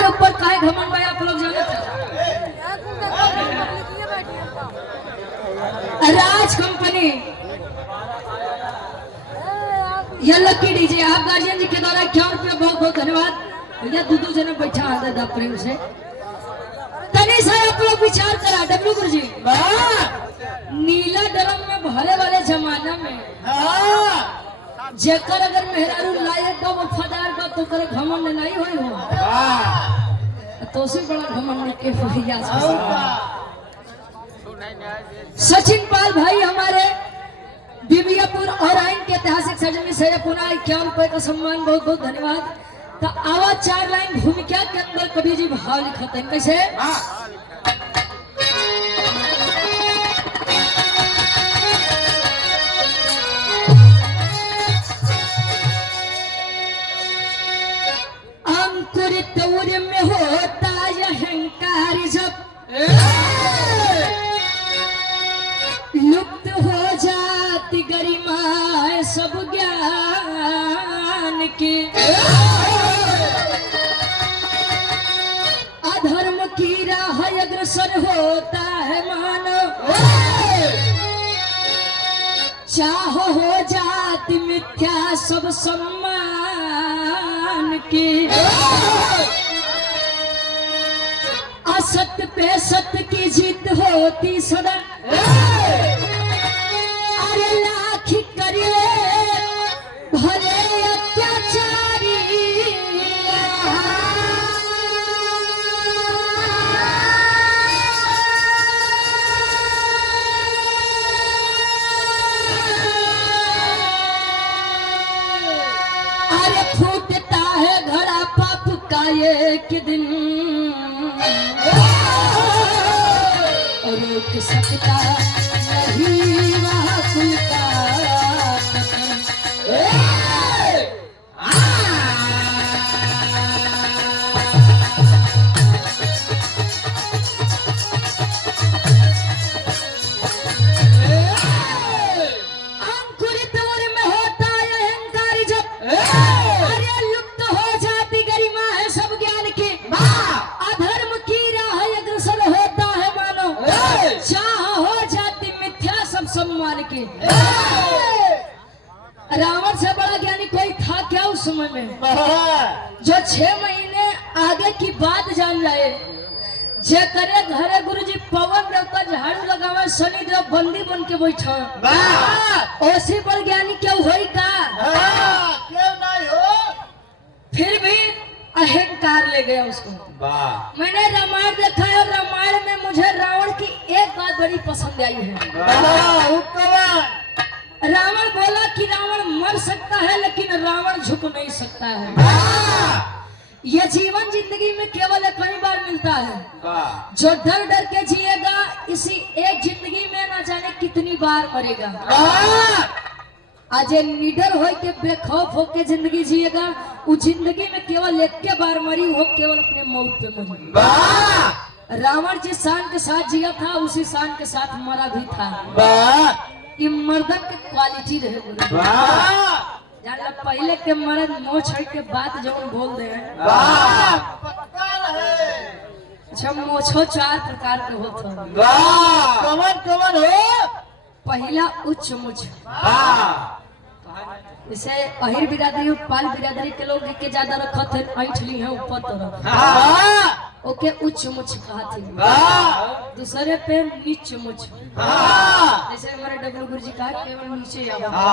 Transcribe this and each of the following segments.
के ऊपर काहे घमंड भाई आप लोग जानते हैं? राज कंपनी ये लकी डीजे आप गार्जियन जी के द्वारा 51 रुपये बहुत बहुत धन्यवाद भैया। दूधू जन बैठा आदत आप प्रेम से तनी सा आप लोग विचार करा डब्लू गुरु जी नीला ड्रम में भरे वाले जमाना में जेकर अगर मेहरारू लायक बा वफादार बा तो करे घमंड नहीं होई हो तो से बड़ा घमंड के भैया सचिन पाल भाई हमारे बीबियापुर और आइन के ऐतिहासिक सरजमी से पुनः 51 रुपए का सम्मान बहुत बहुत धन्यवाद। तो आवाज 4 लाइन भूमिका के अंदर कवि जी भाव लिखते हैं कैसे अंकुरित उर्य में होता अहंकार जब लुप्त हो जाती गरिमा सब ज्ञान की अधर्म की राह अग्रसर होता है मानव चाह हो जाती मिथ्या सब सम्मान की असत्य पे सत्य की जीत होती सदा अरे लाख करिए भले अत्याचारी अरे फूटता है घड़ा पाप का एक दिन रोक सकता नहीं वहाँ खुलता अंकुरित उर्य में होता है अहंकार जब अरे लुप्त हो जाती गरिमा है सब ज्ञान की अधर्म की राह अग्रसर होता है मानो चाह हो जाती मिथ्या सब सम्मान की। रावण से बड़ा ज्ञानी कोई था क्या उस समय में जो 6 महीने आगे की बात जान जाए जे करे घरे गुरुजी पवन देवता झाड़ू लगावे शनि देव बंदी बन के बैठा ओसी बड़ ज्ञानी क्यों होई का क्यों नहीं हो फिर भी अहंकार ले गया उसको। मैंने रामायण देखा है और रामायण में मुझे रावण की एक बात बड़ी पसंद आई है। रावण बोला कि रावण मर सकता है लेकिन रावण झुक नहीं सकता है। यह जीवन जिंदगी में केवल एक ही बार मिलता है। जो डर डर के जिएगा इसी एक जिंदगी में ना जाने कितनी बार मरेगा। आज निडर हो के बेखौफ होके जिंदगी जिएगा उस जिंदगी में केवल एक के बार मरी वो केवल अपने मौत पे मरी। रावण जिस शान के साथ जिया था उसी शान के साथ मरा भी था। ये मर्दन के क्वालिटी रहे जान पहले के मर्द मोह छोड़ के बात जो बोल दे अच्छा मोछो 4 प्रकार के होते कमन हो पहला उच्च मुछ जैसे अहिर बिरादरी पाल बिरादरी के लोग के ज्यादा रखत है ऐठली है ऊपर तरफ ओके उच्च मुछ कहा थी। दूसरे पे नीच मुछ जैसे हमारे डब्लू गुरु जी कहा केवल नीचे आवा।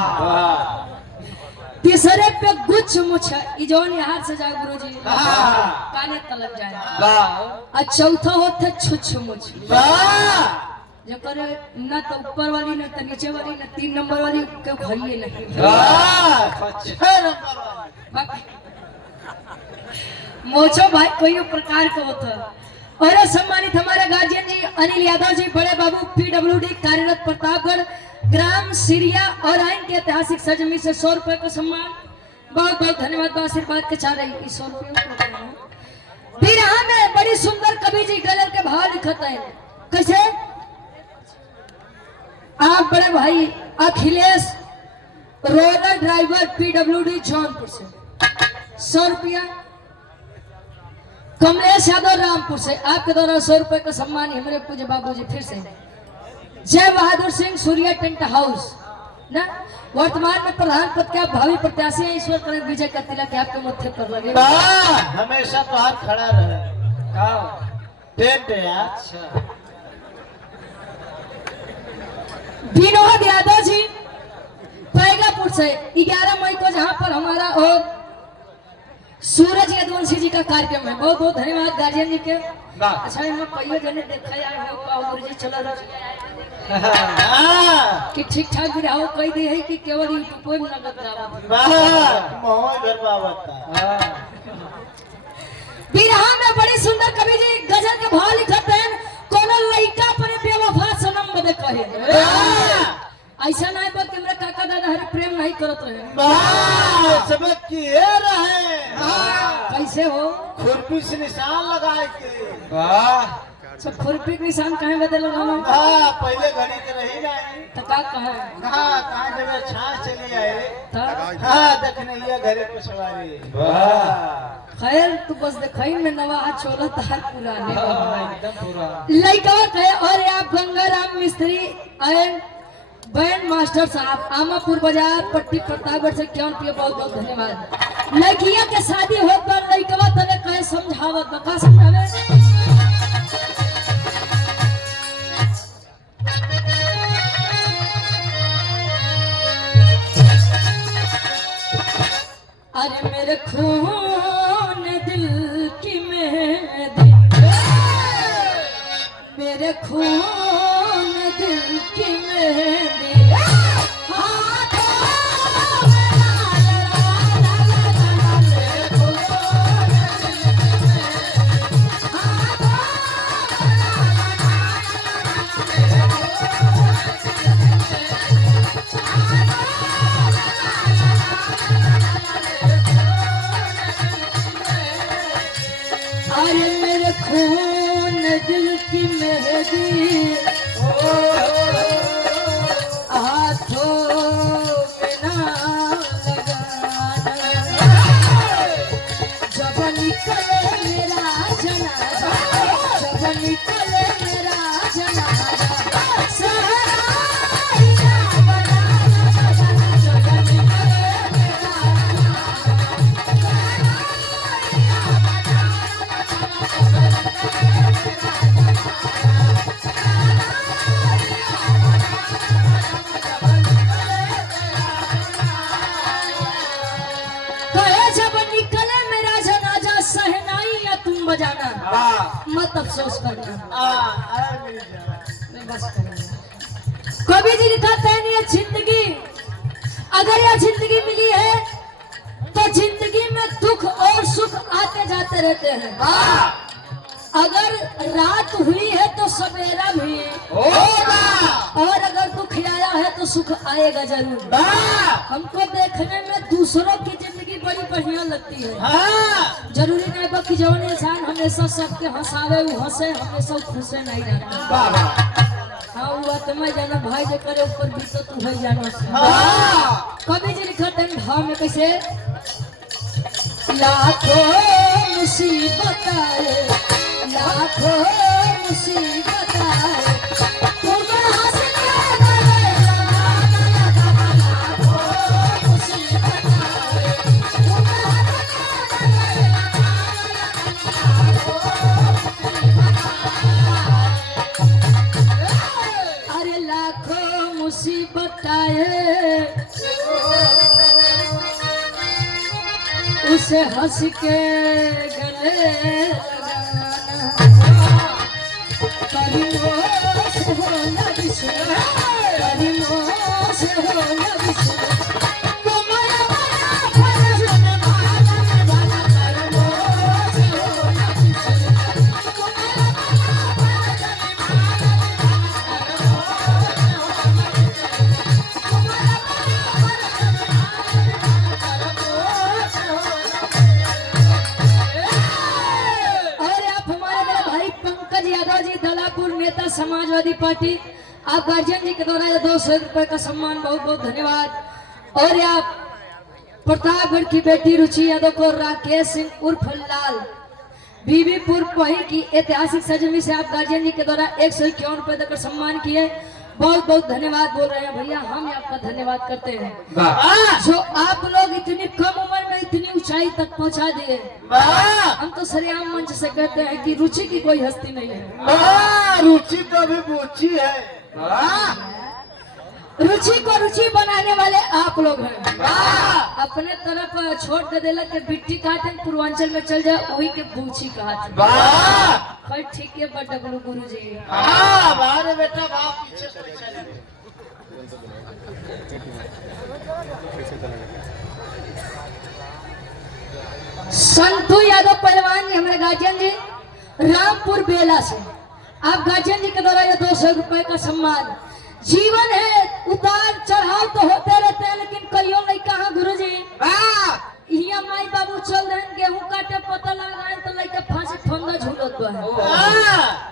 तीसरे पे गुच्छ मुछ इजोन यहाँ से जाए गुरु जी काने तलक जाए। और चौथा होता छुछ मुछ जो करे न तो ऊपर वाली न तो नीचे वाली न 3 नंबर वाली के भइए नहीं 6 नंबर मोचो भाई कोई प्रकार का होता। और सम्मानित हमारे गार्जियन जी अनिल यादव जी बड़े बाबू पीडब्ल्यूडी कार्यरत प्रतापगढ़ ग्राम सिरिया और आइन के ऐतिहासिक सरजमी से 100 रुपए का सम्मान बहुत बहुत धन्यवाद आशीर्वाद के चाह रही 100 रुपये बिरहा में बड़ी सुंदर कवि जी गलर के भाव लिखते हैं कैसे आप बड़े भाई Akhilesh roller driver PWD Jaunpur से 100 रुपया कमलेश यादव रामपुर से आपके द्वारा 100 रुपए का सम्मान हमारे पूज्य बाबूजी फिर से। जय बहादुर सिंह सूर्या टेंट हाउस ना वर्तमान में प्रधान पद के आप भावी प्रत्याशी हैं। ईश्वर करें विजय का तिलक आपके मत्थे पर लगे। हमेशा तो हाथ खड़ा रहे टेंट यार। विनोद यादव जी पैगापुर से 11 मई को जहां पर हमारा और सूरज यदुवंशी जी का कार्यक्रम है। बहुत बहुत धन्यवाद गार्जियन जी के। अच्छा मैं पहिए जने देखा यार और जी चला रहा कि ठीक ठाक भी रहो कह दी है कि केवल यूट्यूब पे नगद बिरहा में बड़ी सुंदर कवि जी गजल के भाव लिखते हैं। कोनो लइका पर बेवफा सनम बदे कहे ऐसा नहीं बा कि मेरे काका दादा हर प्रेम नहीं करत रहे। सब किए रहे कैसे हो खुरपी से निशान लगाए के। सब खुरपी के निशान कहे बदल लगाना। पहले घड़ी के रही नहीं तो का कहा कहाँ जब छाछ चली आए देखने लिया घरे पे सवारी। खैर तू बस दिखाई में नवा छोला तार पुराने एकदम पूरा लइका कहे। और आप गंगाराम मिस्त्री एंड बैंड मास्टर साहब आमापुर बाजार पट्टी प्रतापगढ़ से क्यों पिए बहुत बहुत धन्यवाद। लड़किया के शादी हो पर लइकवा तने कहे समझावत बका समझावे। अरे मेरे खून दिल की मेहंदी मेरे खून दिल की मेहंदी अरे मेरे खून दिल की मेहंदी हाथों में ना लगाना जब निकले मेरा जनाजा जब निकले मेरा जनाजा सहराइया बनाना जब निकले मेरा बजाना मत अफसोस करना। बस कवि जी लिखते हैं ये जिंदगी अगर यह जिंदगी मिली है तो जिंदगी में दुख और सुख आते जाते रहते हैं। अगर रात हुई है तो सवेरा भी होगा और अगर दुख आया है तो सुख आएगा जरूर। हमको देखने में दूसरों की जिंदगी बड़ी बढ़िया लगती है। जरूरी नहीं बा कि जौन इंसान हमेशा सबके हंसावे वो हंसे हमेशा खुशे नहीं रहता। हाँ वो तो मैं जाना भाई जो करे ऊपर भी तो तू है जाना। कवि जी लिखते हैं भाव में कैसे लाखों मुसीबत आए लाखों मुसीबत आए अरे लाखों मुसीबत आए उसे हंस के गले समाजवादी पार्टी आप गार्जियन जी के द्वारा 200 रुपए का सम्मान बहुत बहुत धन्यवाद। और आप प्रतापगढ़ की बेटी रुचि यादव को राकेश सिंह उर्फ लाल बीबीपुर पही की ऐतिहासिक सरजमी से आप गार्जियन जी के द्वारा 151 रुपए देकर सम्मान किए। बहुत बहुत धन्यवाद बोल रहे हैं भैया, हम आपका धन्यवाद करते हैं जो आप लोग इतनी कम उम्र में इतनी ऊंचाई तक पहुंचा दिए। हम तो सरेआम मंच से कहते हैं कि रुचि की कोई हस्ती नहीं है। रुचि तो भी पूछी है। रुचि को रुचि बनाने वाले आप लोग हैं। अपने तरफ छोड़ के देला के बिट्टी कहते हैं, पूर्वांचल में चल जाए वही के बूची कहते हैं। ठीक है बड़बड़ू गुरु जी। बेटा बाप पीछे से चले। संतू यादव पहलवान जी हमारे गार्जियन जी रामपुर बेला से आप गार्जियन जी के द्वारा ये 200 रुपए का सम्मान। जीवन है उतार चढ़ाव तो होते रहते हैं, लेकिन कहियो नहीं कहा गुरु जी। माई बाबू चल रहे हैं गेहूं काटे पता लगा है तो लड़का फांसी फंदा झूलत है।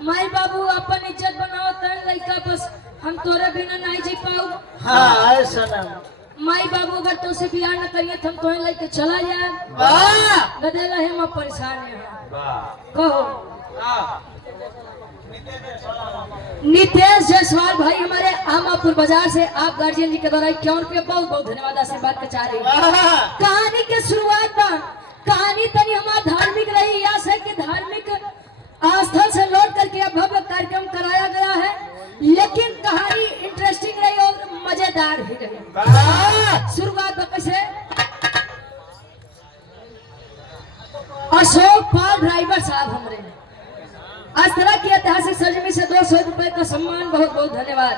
माई बाबू अपन इज्जत बनाओ तन लड़का बस हम तोरे बिना नहीं जी पाऊ। माई बाबू अगर तो से बियाह न करिए तो हम तोहे लेके चला जाए। गदेला है मैं परेशान है। कहो नितेश जायसवाल भाई हमारे आमापुर बाजार से आप गार्जियन जी के द्वारा 51 रुपये बहुत बहुत धन्यवाद आशीर्वाद के चाह रही। कहानी के शुरुआत में कहानी तनी हमारा धार्मिक रही, या से कि धार्मिक आस्था से लौट करके भव्य कार्यक्रम कराया गया है, लेकिन कहानी इंटरेस्टिंग रही और मजेदार भी रही। शुरुआत में कैसे अशोक पाल ड्राइवर साहब हमारे आज तरह की ऐतिहासिक सरजमी से 200 रुपए का सम्मान। बहुत बहुत धन्यवाद।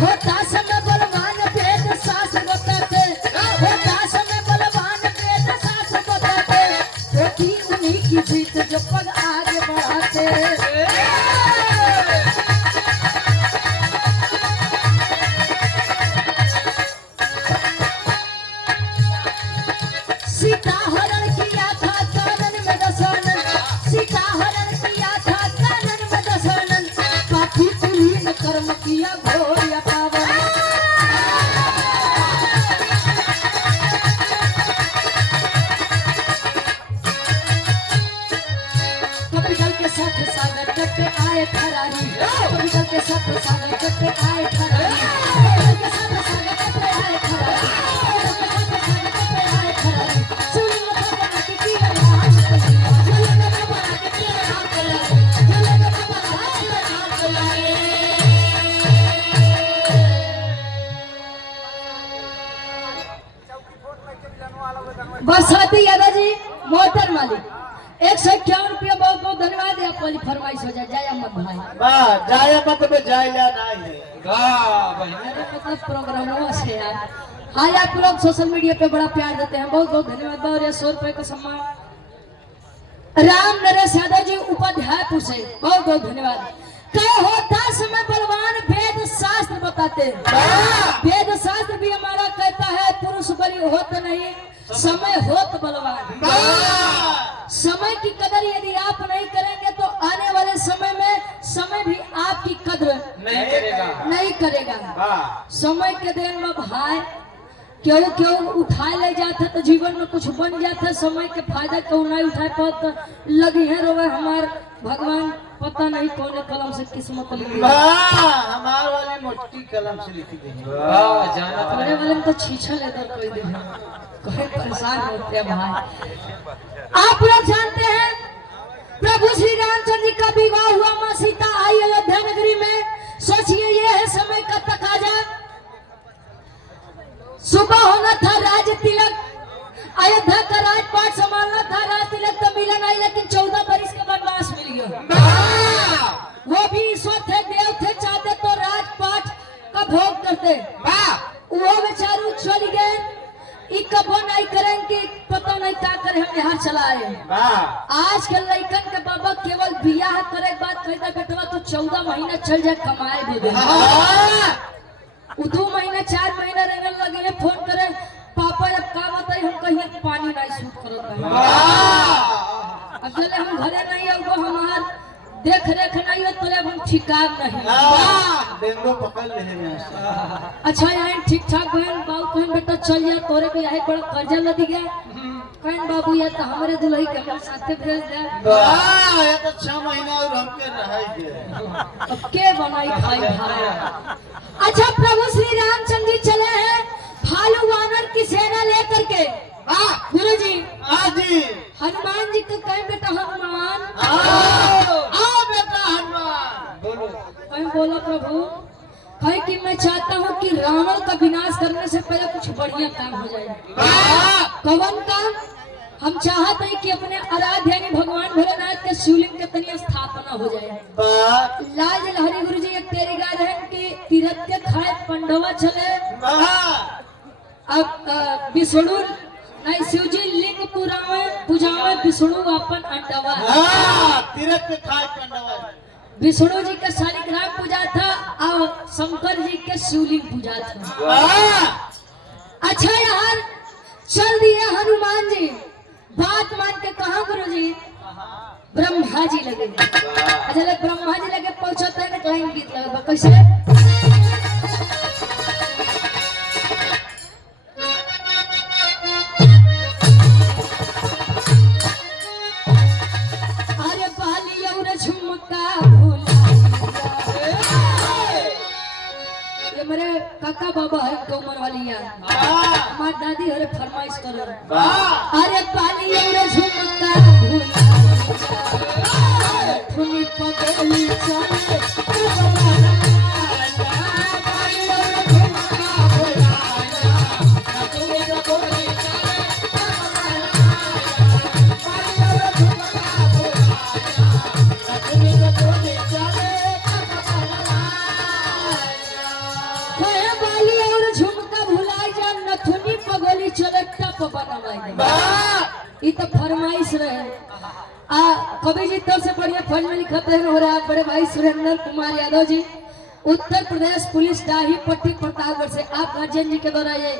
होता समय बलवान वेद शास्त्र बताते, होता समय बलवान वेद शास्त्र बताते, होती उन्हीं की जीत जो पग आगे बढ़ाते। सीता हरण किया था कानन में दशानन, सीता हरण किया था कानन में दशानन, पापी कुलीन कर्म किया घोर या पावन। कपिल के साथ सागर तट पे आए खरारी, कपिल के साथ सागर तट पे आए खरारी, कपिल के साथ सागर तट पे आए खरारी, कपिल के साथ सागर तट पे आए खरारी। सुन मत बना के किया हाथ चले, सुन मत बना के किया हाथ चले, सुन मत बना के हाथ चले। बरसाती यादव जी मोटर मालिक 151 रुपया बहुत बहुत धन्यवाद। आप वाली फरमाइश हो जाए जय अहमद भाई। जाए मतलब जाए या नहीं है। मतलब प्रोग्रामों से यार आज आप लोग सोशल मीडिया पे बड़ा प्यार देते हैं, बहुत बहुत धन्यवाद। और ये 100 रुपए का सम्मान राम नरेश यादव जी उपाध्यायपुर से बहुत बहुत धन्यवाद। कह होता समय बलवान वेद शास्त्र बताते, वेद शास्त्र भी हमारा कहता है पुरुष बलि होत नहीं समय होत बलवान। समय की कदर यदि आप नहीं करेंगे तो आने वाले समय में समय भी आपकी कदर नहीं करेगा। समय के देन में भाई क्यों क्यों उठाए ले जाते तो जीवन में कुछ बन जाता, समय के फायदा क्यों नहीं उठाए पाते लगी है रोवे हमार भगवान पता नहीं कौन कलम से किस्मत लिखी। हमार वाली मोटी कलम से लिखी गई है। अपने वाले में तो छीछा लेकर कोई दिन कोई परेशान होते हैं भाई। आप लोग जानते हैं प्रभु श्री रामचंद्र जी का विवाह हुआ, माँ सीता आई अयोध्या नगरी में। सोचिए ये है समय का तकाजा। सुबह होना था राज तिलक, अयोध्या का राजपाट संभालना था, राज तिलक तो मिला नहीं, लेकिन 14 बरिस के वनवास मिल गया। वो भी ईश्वर थे, देव थे, चाहते तो राजपाट का भोग करते। वो बेचारू चल गए, कबो नहीं करेंगे पता नहीं क्या करे, हम यहाँ चलाए। आज के लड़कन के बाबा केवल बियाह करे बात कहता बेटवा तू 14 महीना चल जाए कमाए भी 2 महीना 4 महीना रहने लगे हैं, फोन करे पापा अब का बताई हम कहीं पानी नहीं सूट करो। अब चले हम घरे नहीं है वो हमार देख रेख नहीं हो तले हम ठिकान नहीं। डेंगू पकड़ ले हैं। अच्छा यहाँ ठीक ठाक बहन बाबू कहन बेटा चल जा तोरे भी यही बड़ा कर्जा लदी गया कहन बाबू या तो हमारे दुल्ही के हम साथे भेज दे। ये तो 6 महीना और हमके रहाई अब के बनाई खाई भाई। अच्छा प्रभु श्री रामचंद्र जी चले हैं भालू वानर की सेना लेकर के। गुरु जी जी हनुमान जी को कहे बेटा हनुमान आओ बेटा हनुमान बोलो। कहीं बोला प्रभु कहे कि मैं चाहता हूँ कि रावण का विनाश करने से पहले कुछ बढ़िया काम हो जाए। कौन काम? हम चाहते हैं कि अपने आराध्य यानी भगवान भोलेनाथ के शिवलिंग के तनिया स्थापना हो जाए। लाल लहरी गुरु जी एक तेरी गाय है कि तीरथ के खाए पंडवा चले। अब विष्णु नहीं शिव जी लिंग पूजावे विष्णु अपन अंडवा। तीरथ के खाए पंडवा विष्णु जी का शालिग्राम पूजा था और शंकर जी के शिवलिंग पूजा था। अच्छा यार चल दिए हनुमान जी बात मान के कहा गुरु जी ब्रह्मा जी लगे। अच्छा ब्रह्मा जी लगे पहुंचता है ना लाइन गीत लगा कैसे मेरे काका बाबा हर उम्र वाली यार हमार दादी हरे फरमाइश करो। अरे पाली और झुमका थुनी पगली चले तो फरमाइश रहे। कवि जी तरफ से बढ़िया फल में लिखते हैं हो रहा बड़े भाई सुरेंद्र कुमार यादव जी उत्तर प्रदेश पुलिस डाही पट्टी प्रतापगढ़ से आप गार्जियन जी के द्वारा ये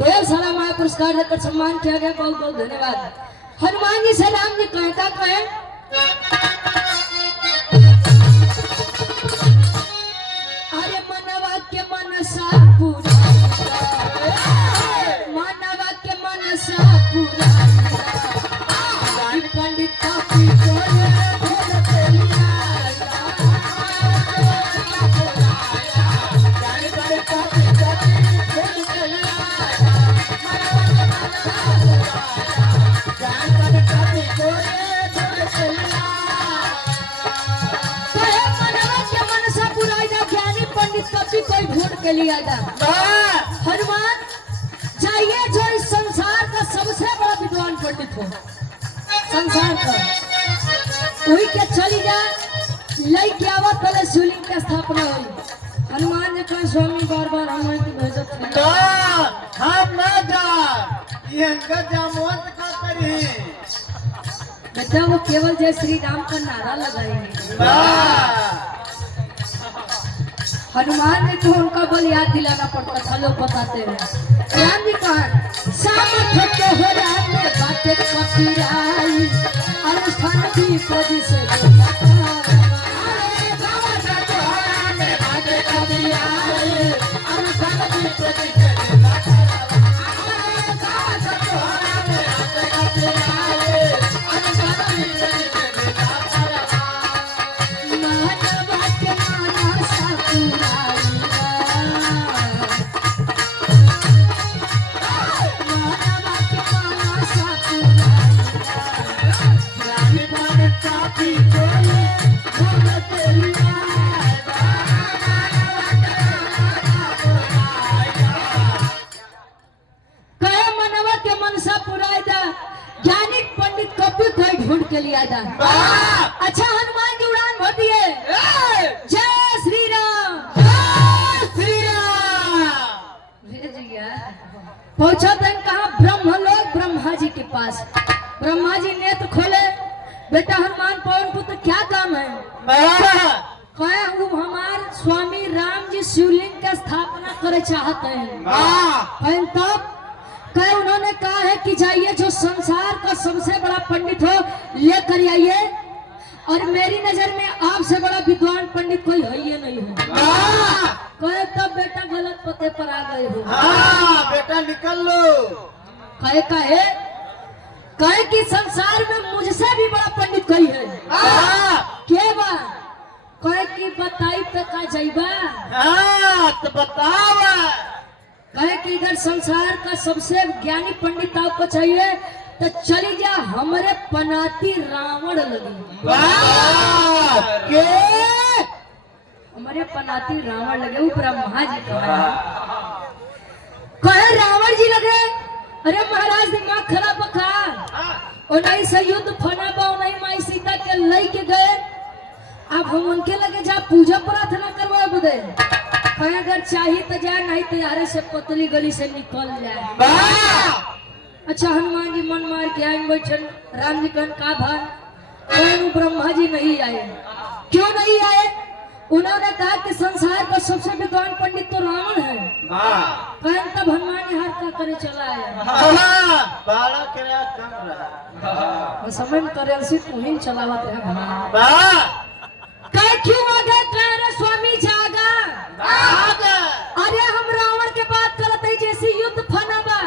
ढेर सारा माया पुरस्कार देकर सम्मान किया गया। बहुत बहुत धन्यवाद। हनुमान जी से राम जी कहता कहे अरे मनवा के मनसा पूरा मनवा के मनसा पूरा पंडित काफी कोई ढूंढ के लिया जा। हनुमान चाहिए जो इस संसार का सबसे बड़ा विद्वान पंडित हो संसार का वही के चली जा लई के आवत पहले शिवलिंग की स्थापना हुई। हनुमान ने कहा स्वामी बार बार हमें की भेजत है हम ना जा ये अंका जामवंत का करी बेटा वो केवल जय श्री राम का नारा लगाएंगे। हनुमान ने तो उनका बल याद दिलाना पड़ता था लोग बताते हैं। राम जी कहा सामर्थ तो हो राम ने बातें कपिराई अनुष्ठान की पद से के लिए आया। अच्छा हनुमान जी उड़ान भर दिए। जय श्री राम जय श्री राम। पहुंचा तक कहा ब्रह्मलोक ब्रह्मा जी के पास। ब्रह्मा जी नेत्र खोले बेटा हनुमान पवन पुत्र क्या काम है? कहे वो हमार स्वामी राम जी शिवलिंग का स्थापना करे चाहते हैं। तब कहे उन्होंने कहा है कि जाइए जो संसार का सबसे बड़ा पंडित हो लेकर आइए, और मेरी नजर में आपसे बड़ा विद्वान पंडित कोई है ही नहीं है। कहे तब बेटा गलत पते पर आ गए हो। बेटा निकल लो। कहे कि संसार में मुझसे भी बड़ा पंडित कोई है। क्या बात? कहे कि बताई पे का जाइबा। तो बताओ। कहे कि अगर संसार का सबसे ज्ञानी पंडित आपको चाहिए तो चली जा हमारे पनाती रावण लगे। हमारे पनाती रावण लगे, वो ब्रह्मा जी कहे रावण जी लगे। अरे महाराज दिमाग खराब बखा, और नहीं से युद्ध फना बा, नहीं माई सीता के लई के गए। अब हम उनके लगे जा पूजा प्रार्थना करवा बुदे। अगर चाहिए तो जाए, नहीं तो यारे से पतली गली से निकल जाए। अच्छा हनुमान जी मन मार के आए बैठन। राम जी कहन का भाई ब्रह्मा जी नहीं आए। क्यों नहीं आए? उन्होंने कहा कि संसार का सबसे विद्वान पंडित तो रावण है। कहन तब हनुमान जी हाथ का करे चला आया। बाड़ा किराया कम रहा। समझ करेंसी तुम चलावत है। कह क्यों आ गए? कह रहे स्वामी जागा। अरे हम रावण के बात करते हैं जैसे युद्ध फना बा।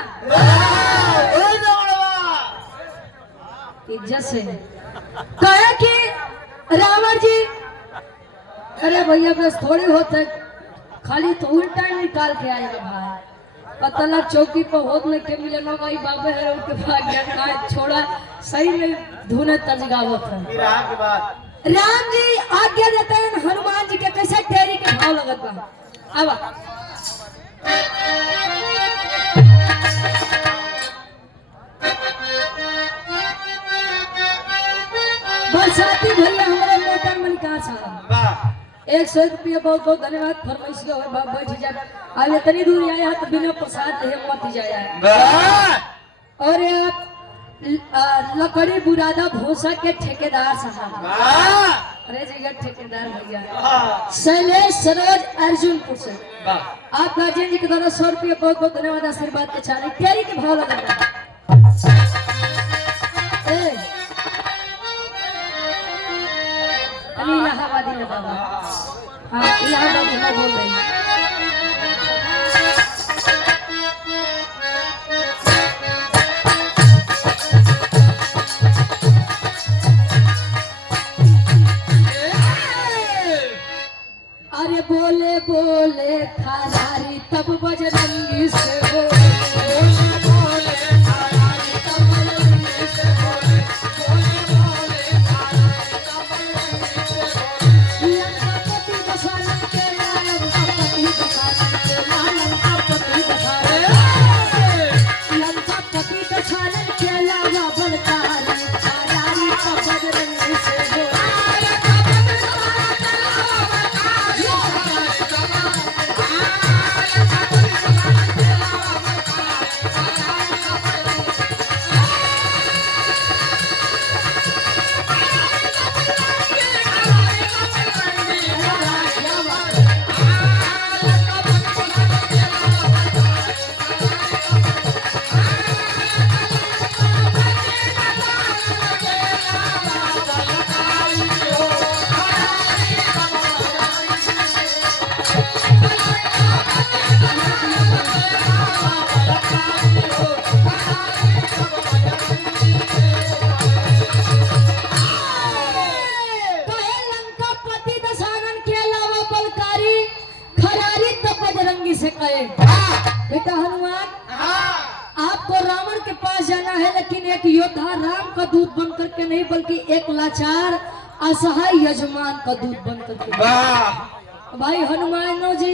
इज्जत से कहे कि रावण जी, अरे भैया बस थोड़ी होते, खाली तो उल्टा ही निकाल के आएगा भाई। पता लग चौकी पर होत में के मिले ना भाई बाबे है उनके भाग गया का छोड़ा सही नहीं धुने तजगावत है। राम जी आज्ञा देते हैं हनुमान जी के कैसे टेरी के भाव लगत बा। अब बरसाती भैया हमारे मोटर में कहा सारा 100 रुपया बहुत बहुत धन्यवाद। फरमाइश के और बैठ जाए। अब इतनी दूर आया तो बिना प्रसाद दे मत जाए। और आप लकड़ी बुरादा भूसा के ठेकेदार साहब। अरे जगह ठेकेदार भैया शैलेश सरोज अर्जुनपुर से आप गार्जियन जी के द्वारा 100 रुपया बहुत बहुत धन्यवाद आशीर्वाद के चाहे तैयारी के भाव लगा। इलाहाबादी में बाबा। हाँ इलाहाबादी में बोल रही है। अरे बोले बोले खारी तब बजरंगी से बोले। बेटा हनुमान आपको रावण के पास जाना है, लेकिन एक योद्धा राम का दूत बन करके नहीं बल्कि एक लाचार असहाय यजमान का दूत बन करके। भाई हनुमान जी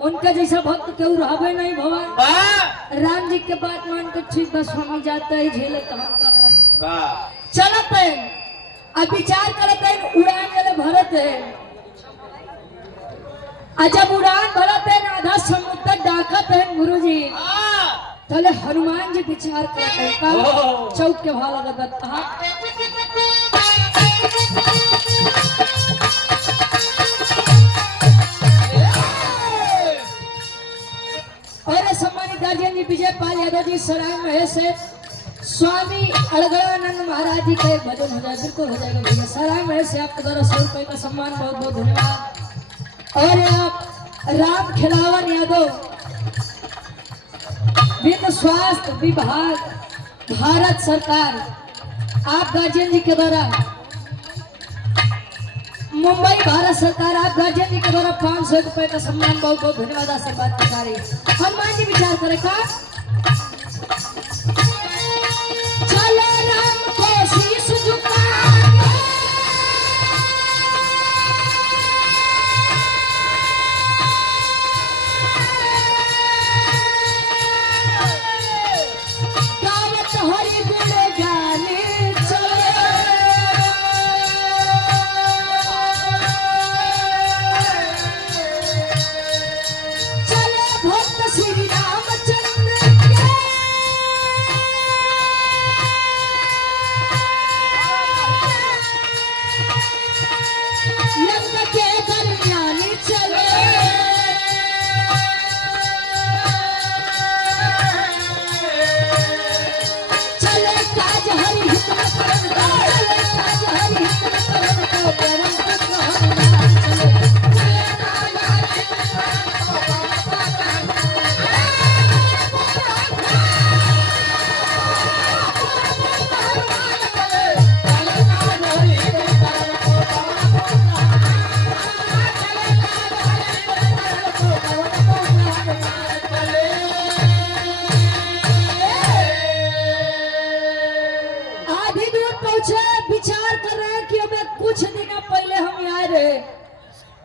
उनका जैसा भक्त क्यों रहबे नहीं भगवान। राम जी के बात मान कर ठीक बस स्वामी जाता है झेले चलत है। अब विचार करते हैं उड़ान वाले भरत है। जब उड़ान भरत है आधा समुद्र डाकत है गुरु जी। तले हनुमान जी विचार करते हैं चौक के भाव लगत और सम्मानित गार्जियन जी विजय पाल यादव जी सराय महेश से स्वामी अड़गड़ानंद महाराज जी का एक भजन हो जाए, बिल्कुल हो जाएगा भैया। सराय महेश से आपके द्वारा 100 रुपए का सम्मान, बहुत बहुत धन्यवाद। और आप राम खिलावन यादव वित्त स्वास्थ्य विभाग भारत सरकार, आप गार्जियन जी के द्वारा मुंबई भारत सरकार, आप गार्जियन जी के द्वारा 500 रुपए का सम्मान, बहुत बहुत धन्यवाद। आशीर्वाद के सारे हनुमान जी विचार करें का चले राम को शीश झुका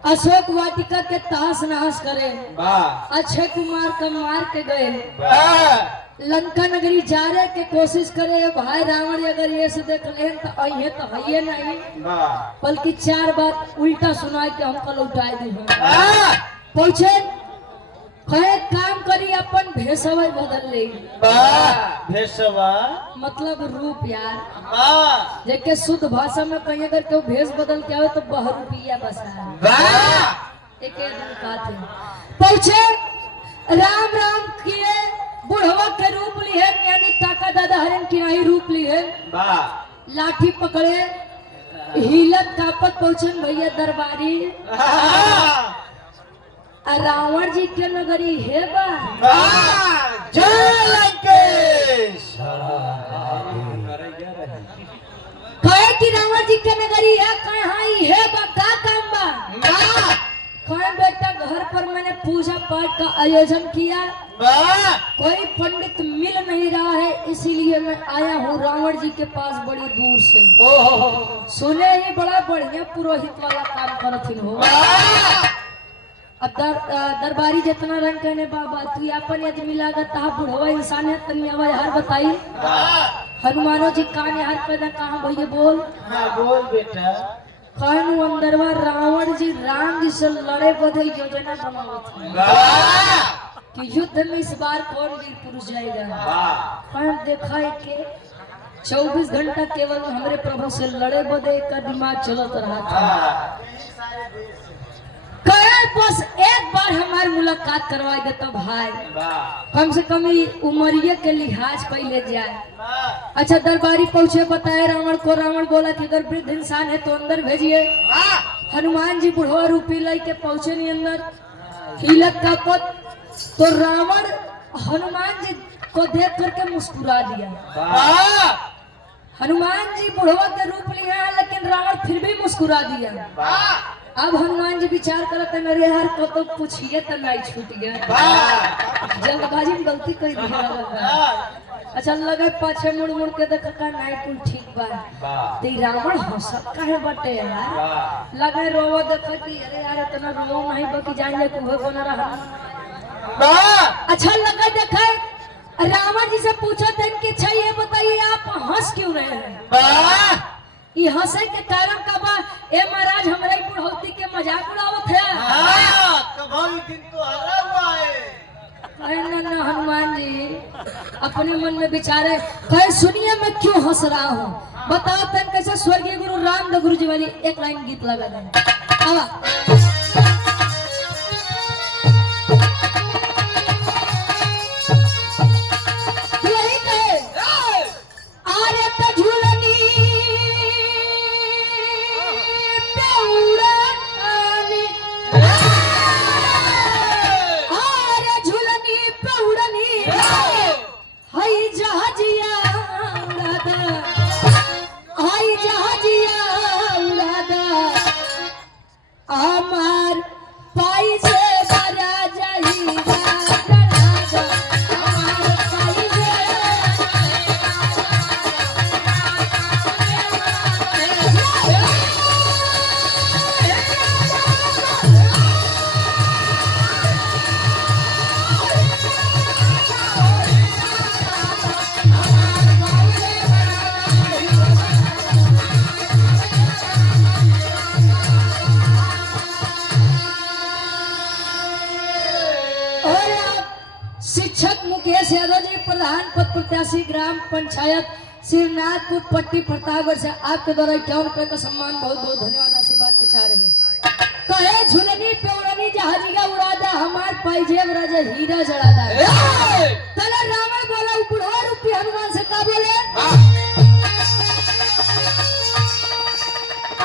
अशोक वाटिका के तहस नहस करे, अक्षय कुमार का मार के गए, लंका नगरी जाने के कोशिश करे। भाई रावण अगर ये से देख ले तो अये तो है नहीं, बल्कि 4 बात उल्टा सुनाए के हमको लौटाए दी पहुंचे कहे काम करी अपन भेसवा बदल ले। भेसवा मतलब रूप यार, जेके शुद्ध भाषा में कहीं अगर क्यों भेष बदल के आवे तो बहुरूपिया बसा एक पहुंचे राम राम किए, बुढ़वा के रूप लिए यानी काका दादा हरण की नहीं रूप लिए, लाठी पकड़े हिलत कापत पहुंचे भैया दरबारी रावण जी के नगरी है बा कहे कि रावण जी के नगरी है कहीं है बा का काम बा कहे बेटा घर पर मैंने पूजा पाठ का आयोजन किया, कोई पंडित मिल नहीं रहा है, इसीलिए मैं आया हूँ रावण जी के पास बड़ी दूर से। सुने ही बड़ा बढ़िया पुरोहित वाला काम करथिन हो। अब दरबारी जितना रंग कहने बाबा तू अपन यदि मिलागत ता बुढ़वा इंसान है तनी आवाज हर बताई हनुमानो जी कान हर पैदा कहां भैया बोल। हां बोल बेटा। कहनु अंदरवा रावण जी राम जी से लड़े बदे योजना बनावत कि युद्ध में इस बार कौन वीर पुरुष जाएगा। कहन देखा है कि 24 घंटा केवल हमारे प्रभु से लड़े बदे का दिमाग चलत रहा था। बस एक बार हमारी मुलाकात करवाई दे तो भाई कम से कम उमरिया के लिहाज पहले जाए। अच्छा दरबारी पहुंचे बताए रावण को, रावण बोला कि अगर वृद्ध इंसान है तो अंदर भेजिए। हनुमान जी बुढ़वा रूपी लाई के पहुंचे नहीं अंदर, हिलक का पत तो रावण हनुमान जी को देख करके मुस्कुरा दिया। हनुमान जी बुढ़वा के रूप लिया लेकिन रावण फिर भी मुस्कुरा दिया। अब हनुमान जी विचार करते मेरे यार को तो पूछिए तो नहीं छूट गया, जल्दबाजी में गलती कर दिया। अच्छा लगे पाछे मुड़ मुड़ के देखा का नहीं कुल ठीक बा ते रावण हंसत काहे बटे यार, लगे रोवा देखा कि अरे यार इतना रो नहीं बाकी जाने को हो बना रहा। अच्छा लगा देखा रावण जी से पूछा था कि अच्छा ये बताइए आप हंस क्यों रहे हैं। ये हंसे के कारण का बा ए महाराज हमारे बुढ़ौती के मजाक उड़ावत है। कभी दिन तो हरा हुआ है। ना हनुमान जी अपने मन में विचारे कहे सुनिए मैं क्यों हंस रहा हूँ, बताओ तन कैसे स्वर्गीय गुरु रामदेव गुरु जी वाली एक लाइन गीत लगा दें। प्रधान पद प्रत्याशी ग्राम पंचायत शिवनाथपुर पट्टी प्रतापगढ़ से आपके द्वारा 51 रुपए का सम्मान बहुत बहुत धन्यवाद आशीर्वाद के चाह रहे हैं। कहे झुलनी पेवड़नी जहाजिया उड़ादा हमार पाइजेब राजा हीरा जड़ादा। तले रावण बोला बुढ़ा रूपी हनुमान से का बोले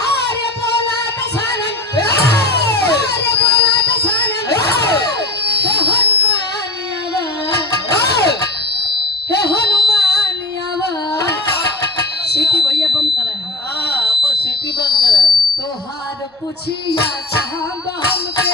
अरे बोला दसानन अरे बोला दसानन हे हनुमान आवा हे हनुमान आवा। सीटी भैया बंद करा है। अपन सिटी बंद करा तो हार पूछिया कहाँ बहन के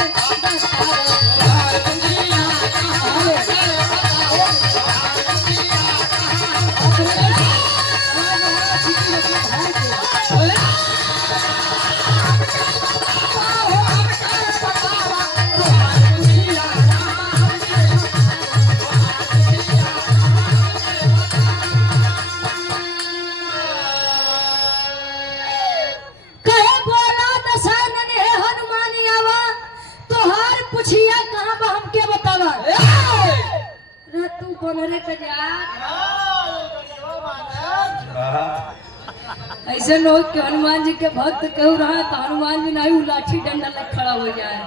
ऐसे लोग के हनुमान जी के भक्त कहू रहा तो हनुमान जी नहीं लाठी डंडा लग खड़ा हो जाए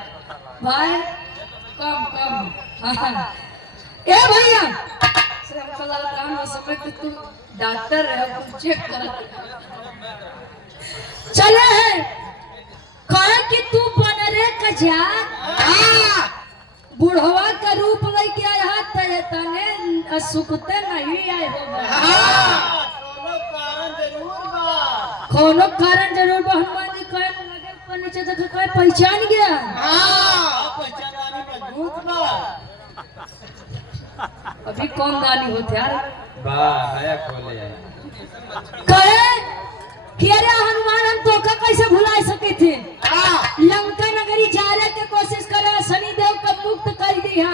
भाई कम कम। हाँ। ए भैया समय तू डॉक्टर है कुछ चेक कर चले है कहे कि तू बनरे का जा बुढ़वा का रूप लेके आया तने सुखते नहीं आए हो कोनो कारण जरूर बा। हनुमान जी कहे लगे ऊपर नीचे देख के पहचान गया पहचानानी मजबूत बा। अभी कौन दानी होते यार वाह नया खोले कहे कि अरे हनुमान हम तो का कैसे भुला सके थे लंका नगरी जाने की कोशिश करे शनि देव का मुक्त कर दिया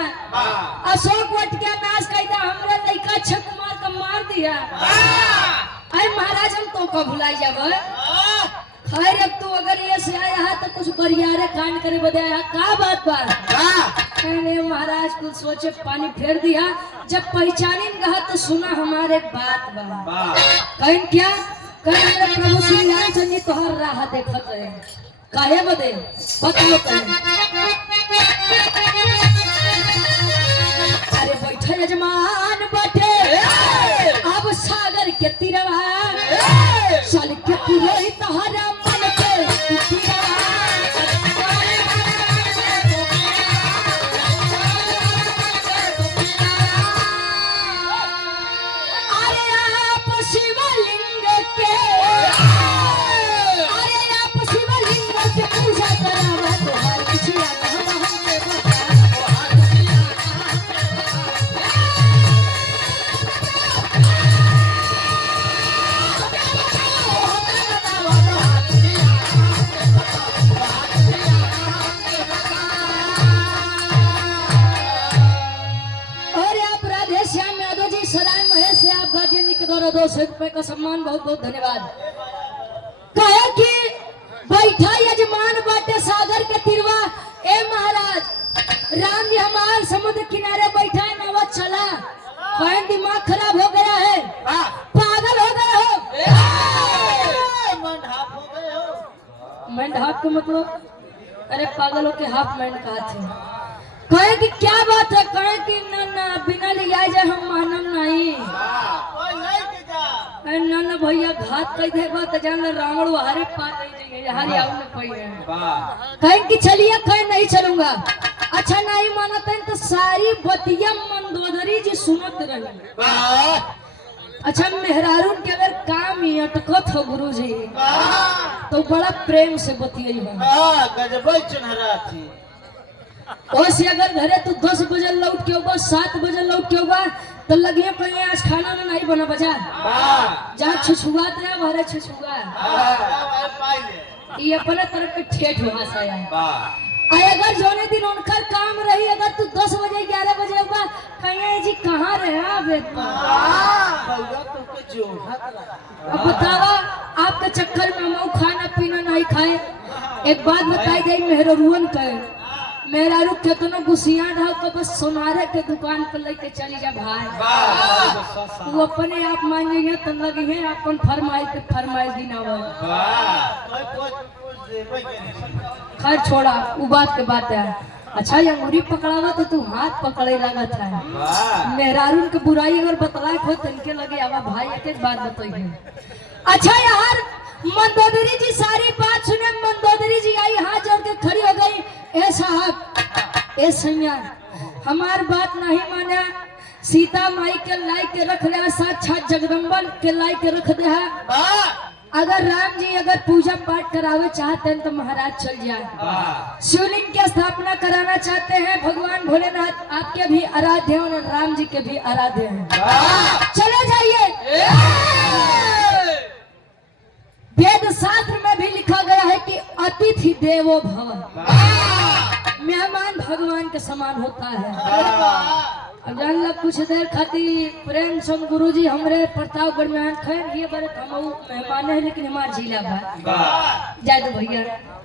अशोक वट के नाश कर दिया हमरे लइका अक्षय कुमार का मार दिया। अरे महाराज हम तो का भुलाई जाब खैर अब तू अगर ये से आया है तो कुछ बरियारे कांड करे बदाया का बात बा कहने महाराज कुछ सोचे पानी फेर दिया जब पहचाने कहा तो सुना हमारे बात बा कहीं क्या कहीं प्रभु श्री रामचंद्र जी तोहर राह देखत रहे काहे बदे बताओ अरे बैठे यजमान बैठे अब सागर के तीरवा चल के पुरोहित तोहरा मन के तीरवा द्वारा 200 रुपए का सम्मान बहुत बहुत धन्यवाद। कहे कि बैठा यजमान बाटे सागर के तिरवा ए महाराज राम जी हमार समुद्र किनारे बैठा है नवा चला कहीं दिमाग खराब हो गया है पागल हो गए हो मंडहाप हो गए हो। मंडहाप का मतलब अरे पागलों के हाफ मैंड कहा थे। कहे कि क्या बात है कहे कि ना बिना ले जाए हम मानम नहीं ना भैया घात कह दे बात जान रावण वहारे पार नहीं जाएंगे हरी आउ में पई है कहीं कि चलिए कहीं नहीं चलूंगा अच्छा नहीं मानते तो सारी बतिया मंदोदरी जी सुनत रही। अच्छा मेहरारून के अगर काम ही अटकत हो गुरुजी तो बड़ा प्रेम से बतियाई गजब चुनहरा थी वैसे अगर घरे तू 10 बजे लौट के होगा 7 बजे लौट के होगा तो लगिए कहीं आज खाना ना नहीं बना बजा जहाँ छुछुआ तेरा भरे छुछुआ ये अपने तरफ के ठेठ भाषा है। अगर जोने दिन उनका काम रही अगर तू 10 बजे 11 बजे होगा कहीं जी कहाँ रहे अब बतावा आपके चक्कर में हम खाना पीना नहीं खाए। एक बात बताई जाए मेहरुवन कहे मेरा रुख कितना गुस्सिया रहा तो बस सोनारे के दुकान पर लेके चली जा भाई। वो अपने आप मान गई तो लगी है अपन फरमाइश दी ना। खैर छोड़ा वो बात के बात है। अच्छा ये अंगूरी पकड़ावा तो तू हाथ पकड़े लगा था। मेहरारून के बुराई अगर बतला हो तो इनके लगे आवा भाई एक बात बताइए। अच्छा यार मंदोदरी जी सारी बात सुने। मंदोदरी जी आई हाथ जोड़ के खड़ी हो गई। ए साहब ए सैया हमार बात नहीं माना। सीता माई के लाई के रख दे, साक्षात जगदम्बा के लाई के रख दे। अगर राम जी अगर पूजा पाठ करावे चाहते हैं तो महाराज चल जाए। शिवलिंग की स्थापना कराना चाहते हैं। भगवान भोलेनाथ आपके भी आराध्य हैं और राम जी के भी आराध्य हैं। चले जाइए। वेद शास्त्र में भी लिखा गया है कि अतिथि देवो भव। मेहमान भगवान के समान होता है। अब जान ला कुछ देर खातिर प्रेम संग गुरु जी हमरे प्रतापगढ़ में खैर ये बड़े हम मेहमान है लेकिन हमार जिला बा जाए दो भैया।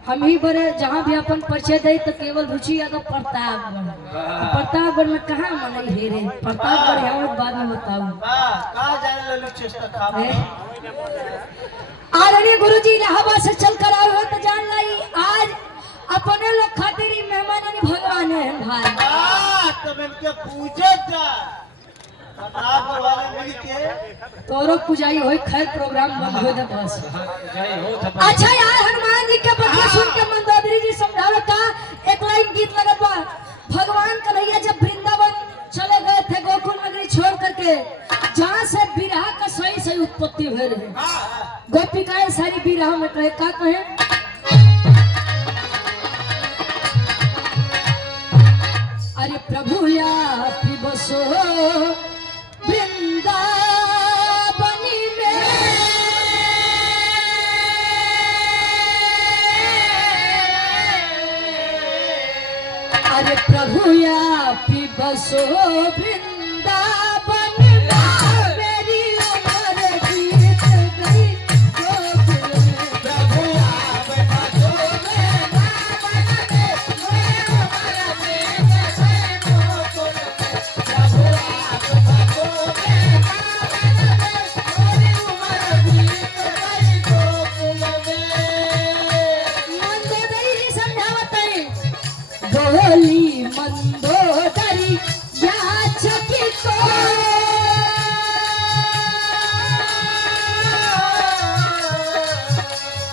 हम ही बड़े जहाँ भी अपन परिचय दे तो केवल रुचि या तो प्रतापगढ़ में कहाँ मन हेरे प्रतापगढ़ है बाद में बताऊँ। आदरणीय गुरु जी इलाहाबाद से चल कर आए हो तो जान लाई आज अपने लोग खातिर मेहमान भगवान है भाई। तोरो पूजाई होई खैर प्रोग्राम बंद हो दे बस। अच्छा यार हनुमान जी के बात सुन के मंदोदरी जी समझावे का एक लाइन गीत लगत बा। भगवान कन्हैया जब वृंदावन चले गए थे गोकुल नगरी छोड़ करके जहाँ से बिरहा का सही उत्पत्ति हुए रहे। गोपिकाएं सारी बिरहा में कहे का कहे अरे प्रभु या बसो वृंदावनी में। अरे प्रभु या बसो वृंदावन में। मेरी उम्र बीत गई गोकुल में। प्रभु या बसो वृंदावन में। बोली मंदोदरी याचकी को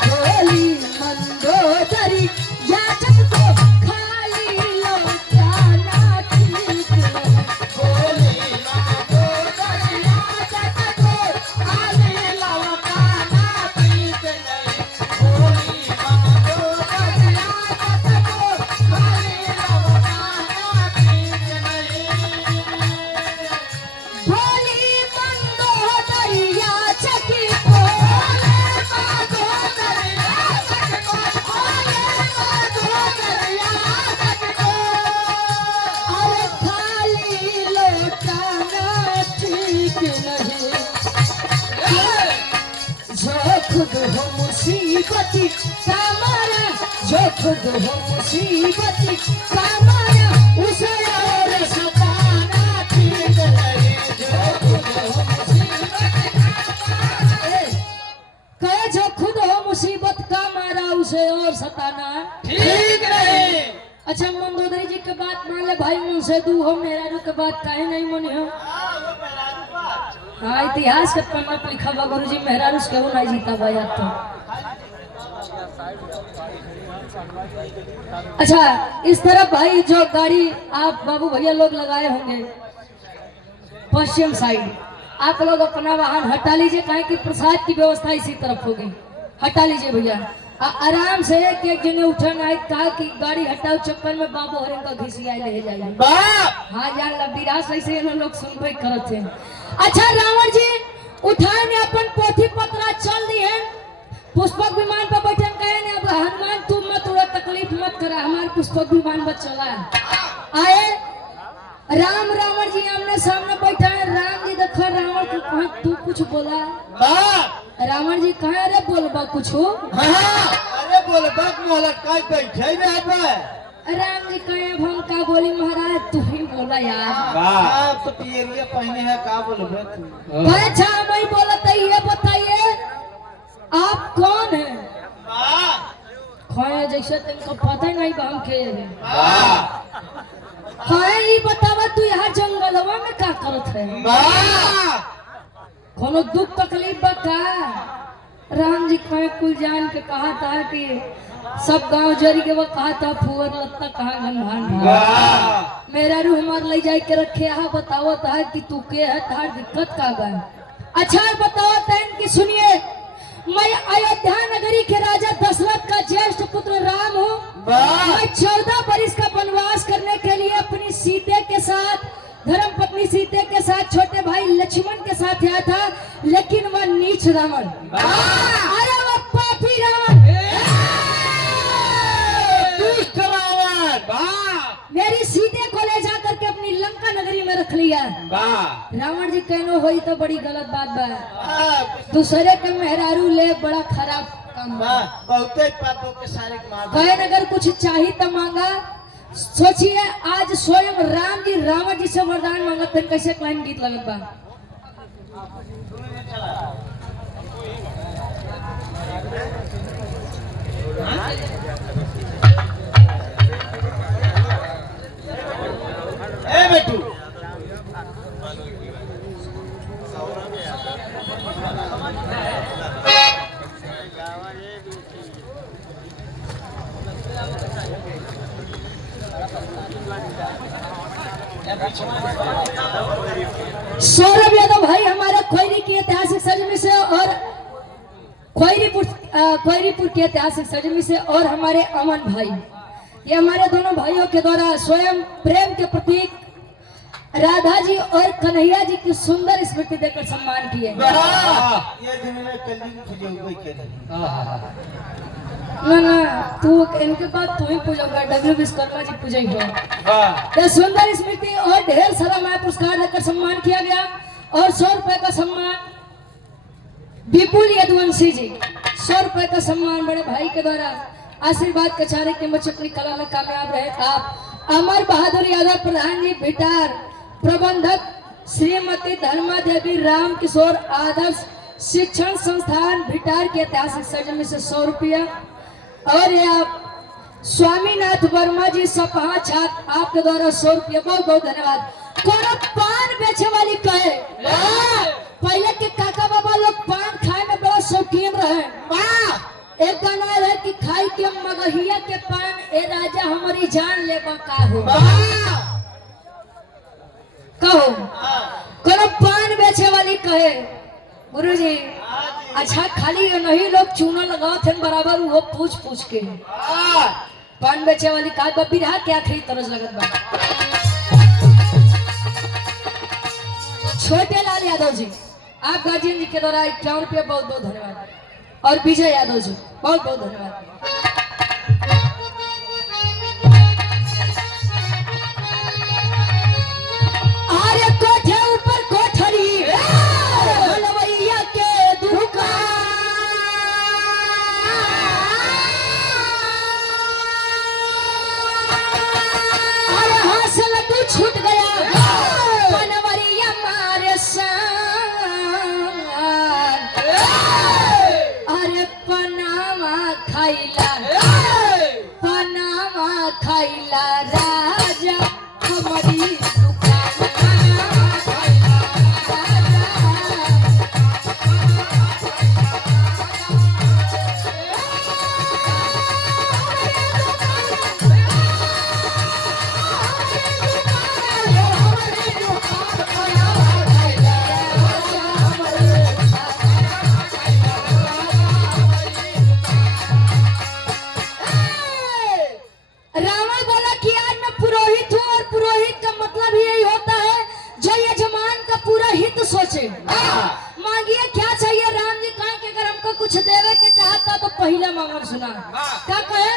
बोली मंदोदरी याचक को खाली लौटाना ठीक नहीं। बोली मंदोदरी याचक को खाली लौटाना ठीक नहीं। बोली मंदोदरी याचक को खाली मुसीबती कामारा जो खुद हो मुसीबती कामारा उसे और सताना ठीक नहीं। जो खुद हो मुसीबती कामारा कहे जो खुद हो मुसीबत का मारा उसे और सताना ठीक नहीं। अच्छा मंदोदरी जी के बात मान ले भाई मुंह से दू हो मेहरारू के बात काहे नहीं मानी हो। हाँ इतिहास के पन्ना पर लिखा बा गुरु जी मेहरारू से क्यों नहीं जीता भाई आप तो। अच्छा इस तरफ भाई जो गाड़ी आप बाबू भैया लोग लगाए होंगे पश्चिम साइड आप लोग अपना वाहन हटा लीजिए कहें कि प्रसाद की व्यवस्था इसी तरफ होगी। हटा लीजिए भैया आराम से एक जने उठन आए कहा कि गाड़ी हटाओ चक्कर में बाबू हरे का घिसिया ले जाइए। हाँ जान ला विरास ऐसे लोग सुनबे करते हैं। अच्छा रावण जी उठाए ने अपन पोथी पत्रा चल दी है पुष्पक विमान पर बैठन कहे ने अब हनुमान तुम मत थोड़ा तकलीफ मत करा हमारे पुष्पक विमान पर चला है। आए राम रावण जी आमने सामने बैठा है। राम जी देखा रावण को कहा तू कुछ बोला। रावण जी कहा अरे बोलबा कुछ हो। अरे बोलबा मोहलत का बैठे में है राम जी कहे अब हम का बोली महाराज तू ही बोला यार। आप तो पियरिया पहने है का बोलबे तू? अच्छा मैं बोलता ये बताइए आप कौन है? खाए जैसे तुमको पता ही नहीं हम के खाए ये बतावा तू यहाँ जंगलवा में क्या करत है? कोनो दुख तकलीफ बता। राम जी कहे कुल जान के कहा था कि सब गांव जरी के वो कहा था फुअर लत्ता कहा घनघान मेरा रू हमार ले जाए के रखे हा बताओ था कि तू के है तार दिक्कत का बा। अच्छा बताओ तैन की सुनिए मैं अयोध्या नगरी के राजा दशरथ का ज्येष्ठ पुत्र राम हूँ। मैं 14 वर्ष का वनवास करने के लिए अपनी सीते के साथ धर्म पत्नी सीते के साथ छोटे भाई लक्ष्मण के साथ आया था लेकिन वह नीच रावण अरे वह पापी रावण मेरी सीते को ले जाकर के अपनी लंका नगरी में रख लिया। रावण जी कहनो होई तो बड़ी गलत बात बा। दूसरे के मेहरारू ले बड़ा खराब काम बा। बहुते पापों के सारे मार कहे अगर कुछ चाहिए तो मांगा। सोचिए आज स्वयं राम जी रावण जी से वरदान मांगत थे कैसे क्लाइन गीत लगत बा। ए बेटू सौरभ यादव भाई हमारे खोईरी की ऐतिहासिक सरजमी से और खोईरीपुर की ऐतिहासिक सरजमी से और हमारे अमन भाई ये हमारे दोनों भाइयों के द्वारा स्वयं प्रेम के प्रतीक राधा जी और कन्हैया जी की सुंदर स्मृति देकर सम्मान किए। ये दिन में कली पूजा हुई के ना तू इनके बाद तू ही पूजा डब्ल्यू विश्वकर्मा जी पूजा। यह सुंदर स्मृति और ढेर सारा माया पुरस्कार देकर सम्मान किया गया और 100 रुपए का सम्मान विपुल यदुवंशी जी 100 रुपए का सम्मान बड़े भाई के द्वारा आशीर्वाद कचारे के बच्चे अपनी कला में कामयाब रहे। आप अमर बहादुर यादव प्रधान जी भिटार प्रबंधक श्रीमती धर्मा देवी राम किशोर आदर्श शिक्षण संस्थान भिटार के ऐतिहासिक सरजमी से 100 रुपया और ये आप स्वामीनाथ वर्मा जी सपहा छात्र आपके द्वारा 100 रुपया बहुत बहुत धन्यवाद। कोनो पान बेचे वाली कहे पहले के काका बाबा लोग पान खाए में बड़ा शौकीन रहे। एक गाना है कि खाई के मगहिया के पान ए राजा हमारी जान लेबा का हो कहो कोनो पान बेचे वाली कहे गुरुजी अच्छा खाली नहीं लोग चूना लगाओ थे बराबर वो पूछ पूछ के पान बेचे वाली का बब्बी रहा क्या खरीद तरस लगत बा। छोटे लाल यादव जी आप गार्जियन जी के द्वारा 51 रुपया बहुत बहुत धन्यवाद और विजय यादव जी बहुत बहुत धन्यवाद। अरे कोठे ऊपर कोठरी भलवैया के दुकान अरे हासिल तू छूट गया बनवरिया मारे अरे पनामा खाइला राजा हमारी सोचे मांगिए क्या चाहिए राम जी कहें कि अगर हमको कुछ देवे के चाहता तो पहला मांगन सुना क्या कहे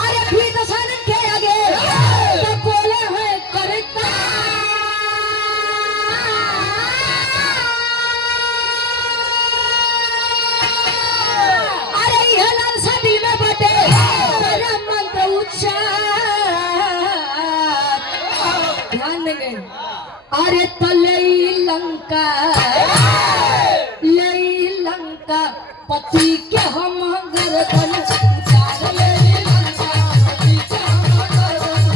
अरे भी दशहन के आगे तो बोले हैं करता अरे यह लाल सभी में बटे मेरा मंत्र उच्चार लंका ले लंका पति के हम गर्दन उतार ले लंका पति के हम गर्दन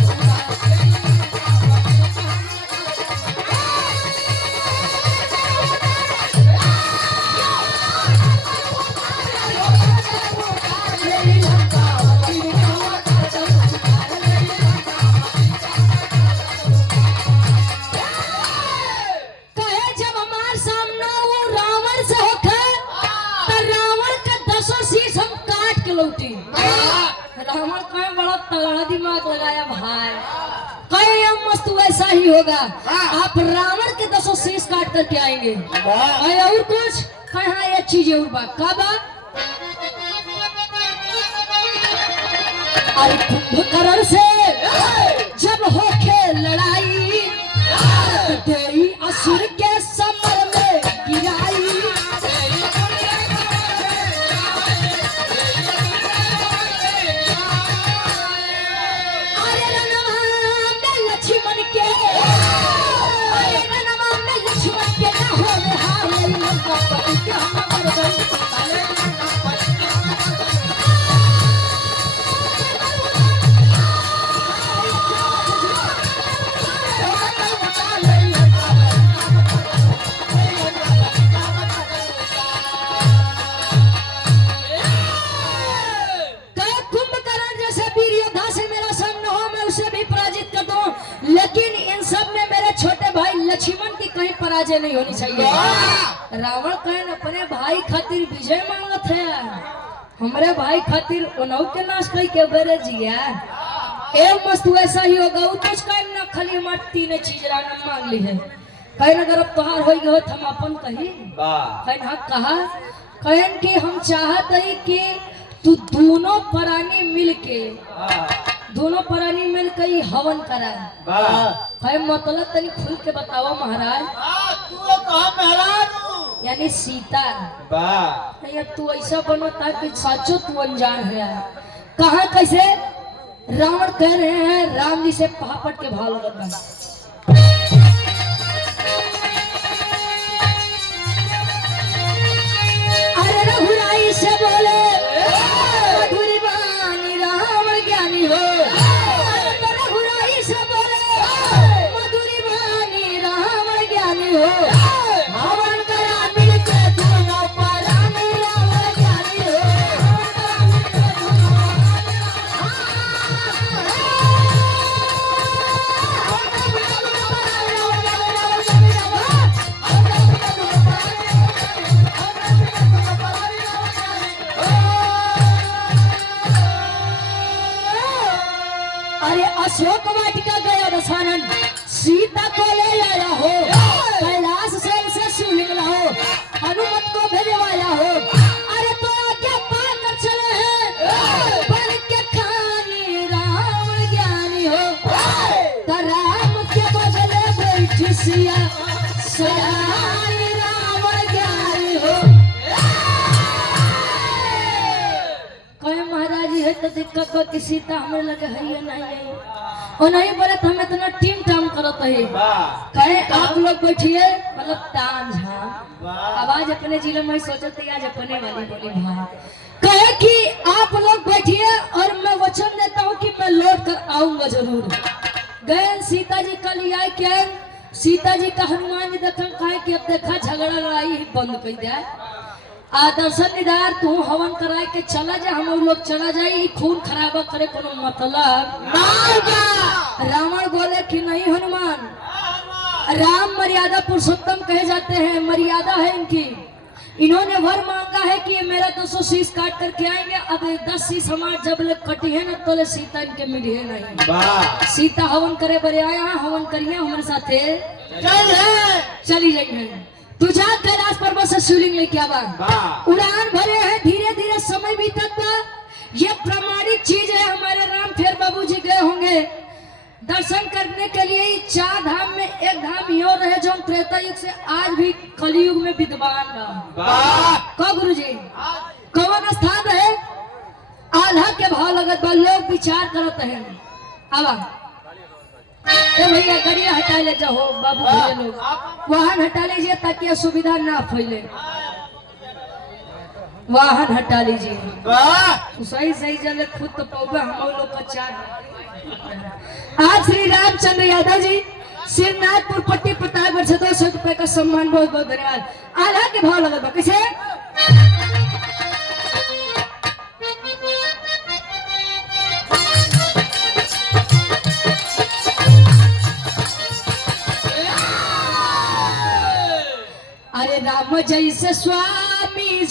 लौटी। रावण का बड़ा तगड़ा दिमाग लगाया भाई, कहीं मस्त वैसा ही होगा। आप रावण के 10 शीश काट करके आएंगे और कुछ कहा ये चीज और बात का बात। अरे कुंभकर्ण से जब होके लड़ाई तेरी असुर के समर में गिराई। लेकिन इन सब में मेरे छोटे भाई लक्ष्मण की कहीं पराजय नहीं होनी चाहिए। रावण कहन अपने भाई खातिर विजय मांगत है, हमारे भाई खातिर उनहु के नाश कई के बेरे जिया ए मस्त वैसा ही होगा। कुछ कहन ना खाली हमार तीन चीज रावण मांग ली है। कहन अगर अब तोहार हो गए हम अपन कही कहन हाँ कहा कहन कि हम चाहत है कि तू दोनों प्राणी मिल के हवन करा है। मतलब तनी खुल के बताओ महाराज। तू कहा महाराज यानी सीता या तू ऐसा बनो ताकि साचो तू अनजान है। कहा कैसे रावण कह रहे हैं राम जी से पहापट के भाव लगता। अरे रघुराई से बोले मधुरी बानी रावण ज्ञानी हो। रघुराई से बोले मधुरी बानी रावण ज्ञानी हो। हवन करा मिल के दोनों प्राणी रावण ज्ञानी हो। अरे अशोक वाटिका गया दशानन सीता को ले आया हो। कैलाश से शिवलिंग लाओ हनुमत को भेजवाया हो। अरे तो आगे पाकर चले हैं बन के खानी रावण ज्ञानी हो। तो राम के बदले बैठी सिया सयानी रावण ज्ञानी हो। कहे महाराज है तो दिक्कत को किसी तो हमें लगे है या नहीं है और नहीं बोले तो हम इतना टीम टाम करत है। कहे आप लोग बैठिए मतलब तान झाम आवाज अपने जिले में सोचते आज अपने वाली बोली भाई। कहे कि आप लोग बैठिए और मैं वचन देता हूँ कि मैं लौट कर आऊंगा जरूर। गए सीता जी कल आए क्या सीता जी का हनुमान जी देखा कहे कि अब देखा झगड़ा लड़ाई बंद कर दिया। दर्शन निदार तू हवन कराए के चला जा हम लोग चला जाए खून खराबा करे कोनो मतलब। रावण बोले कि नहीं हनुमान राम मर्यादा पुरुषोत्तम कहे जाते हैं, मर्यादा है इनकी। इन्होंने वर मांगा है कि मेरा 200 शीश काट करके आएंगे। अब 10 शीश हमारे जब ले कटी है ना तो सीता इनके मिली है नहीं। सीता हवन करे बरे आया हवन करिए हमारे साथे चली जाइए। तू जा कैलाश पर्वत से शिवलिंग लेके आवा। उड़ान भरे हैं धीरे धीरे समय बीतता। ये प्रामाणिक चीज है हमारे राम फिर बाबूजी गए होंगे दर्शन करने के लिए। 4 धाम में एक धाम यो रहे जो त्रेता युग से आज भी कलयुग में विद्वान रहा। गुरु जी कौन स्थान रहे आल्हा के भाव लगत बा लोग विचार करते हैं। आवा ए भैया गाड़िया हटा ले जाओ बाबू भैया लोग, वाहन हटा लीजिए ताकि असुविधा ना फैले। वाहन हटा लीजिए। वाह सही सही जले खुद तो पौवा हम लोग का चार। आज श्री रामचंद्र यादव जी सिरनाथपुर पट्टी प्रतापगढ़ से 200 रुपए का सम्मान, बहुत बहुत धन्यवाद। आधा के भाव लगा कैसे? अरे राम जैसे स्वामी